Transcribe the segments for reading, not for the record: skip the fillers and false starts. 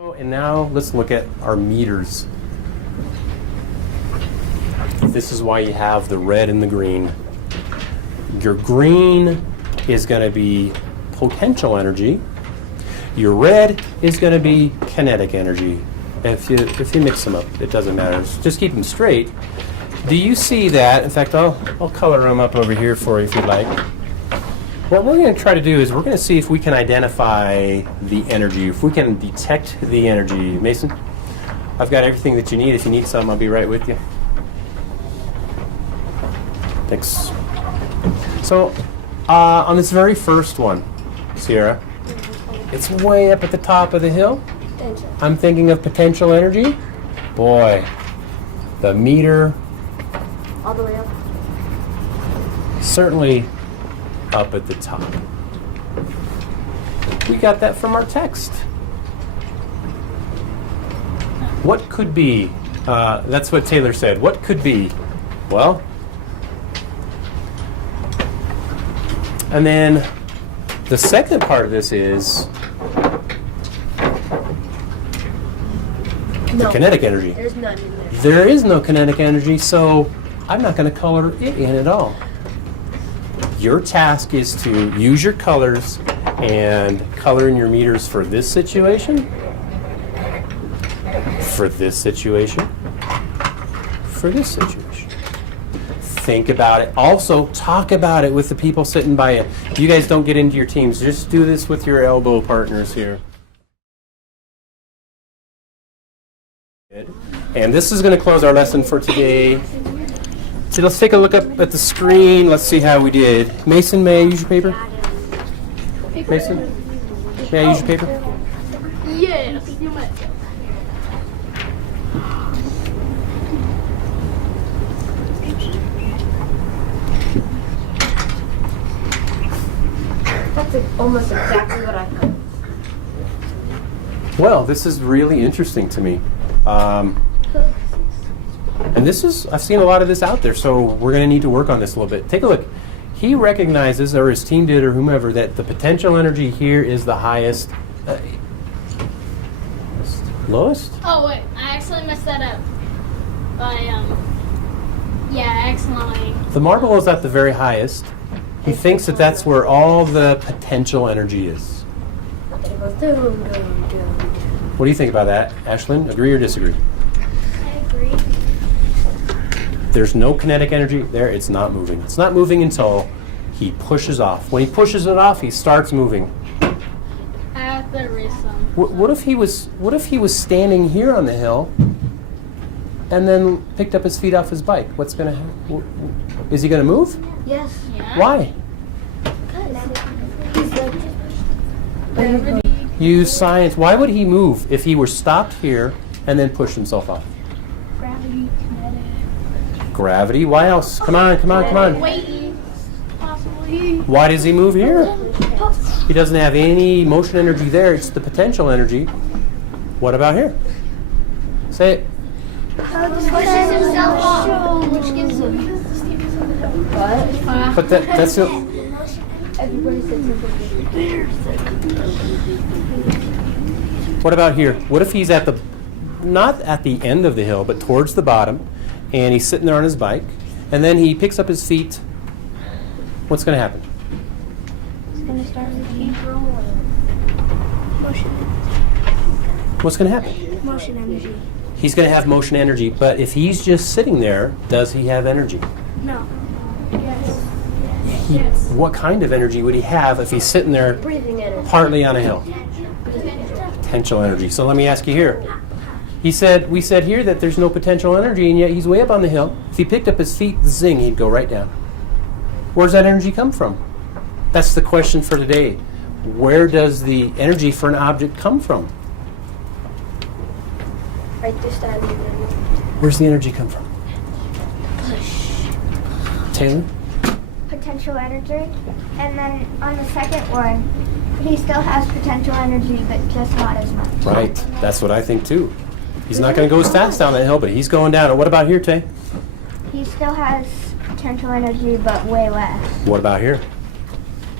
And now let's look at our meters. This is why you have the red and the green. Your green is going to be potential energy. Your red is going to be kinetic energy. If you mix them up, it doesn't matter. Just keep them straight. Do you see that? In fact, I'll color them up over here for you if you'd like. What we're going to try to do is we're going to see if we can identify the energy, if we can detect the energy. Mason, I've got everything that you need. If you need some, I'll be right with you. Thanks. So, on this very first one, Sierra, it's way up at the top of the hill. I'm thinking of potential energy. Boy, the meter. All the way up. Certainly up at the top. We got that from our text. What could be? That's what Taylor said. What could be? Well, and then the second part of this is the kinetic energy. There's none in there. There is no kinetic energy, so I'm not going to color it in at all. Your task is to use your colors and color in your meters for this situation, for this situation, for this situation. Think about it. Also, talk about it with the people sitting by you. You guys don't get into your teams. Just do this with your elbow partners here. And this is going to close our lesson for today. So let's take a look up at the screen. Let's see how we did. Mason, may I use your paper? Mason, may I use your paper? Yes, you might. That's almost exactly what I thought. Well, this is really interesting to me. And this is, I've seen a lot of this out there, so we're going to need to work on this a little bit. Take a look. He recognizes, or his team did, or whomever, that the potential energy here is the highest. Lowest? Oh, wait. I actually messed that up. Yeah, I accidentally. The marble is at the very highest. He thinks that that's where all the potential energy is. It goes doom, doom, doom. What do you think about that, Ashlyn? Agree or disagree? I agree. There's no kinetic energy there. It's not moving. It's not moving until he pushes off. When he pushes it off, he starts moving. I have to erase some. What if he was standing here on the hill and then picked up his feet off his bike? What's going to happen? Is he going to move? Yes. Yeah. Why? Gravity. Use science. Why would he move if he were stopped here and then pushed himself off? Gravity, kinetic. Gravity. Why else? Come on, come on, come on. Weighting, possibly. Why does he move here? He doesn't have any motion energy there. It's the potential energy. What about here? Say it. Pushes himself off, which gives him. What? But that's the. Everybody said something. What about here? What if he's at the, not at the end of the hill, but towards the bottom, and he's sitting there on his bike, and then he picks up his feet. What's going to happen? It's going to start to keep rolling. Motion. What's going to happen? Motion energy. He's going to have motion energy, but if he's just sitting there, does he have energy? No. Yes. What kind of energy would he have if he's sitting there Breathing energy. partly on a hill? Potential energy. So let me ask you here. We said here that there's no potential energy, and yet he's way up on the hill. If he picked up his feet, zing, he'd go right down. Where's that energy come from? That's the question for today. Where does the energy for an object come from? Right this time. Where's the energy come from? Taylor? Potential energy, and then on the second one, he still has potential energy, but just not as much. Right. That's what I think too. He's not going to go as fast down that hill, but he's going down. And what about here, Tay? He still has potential energy, but way less. What about here?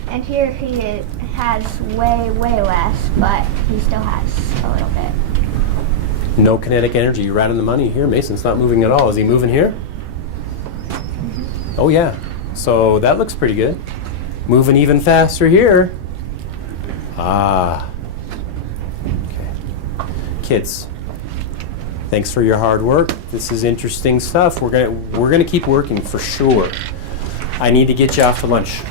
And here he has way, way less, but he still has a little bit. No kinetic energy. You're right on the money here. Mason's not moving at all. Is he moving here? Oh, yeah. So that looks pretty good. Moving even faster here. Ah. Okay. Kids, thanks for your hard work. This is interesting stuff. We're gonna keep working for sure. I need to get you off to lunch.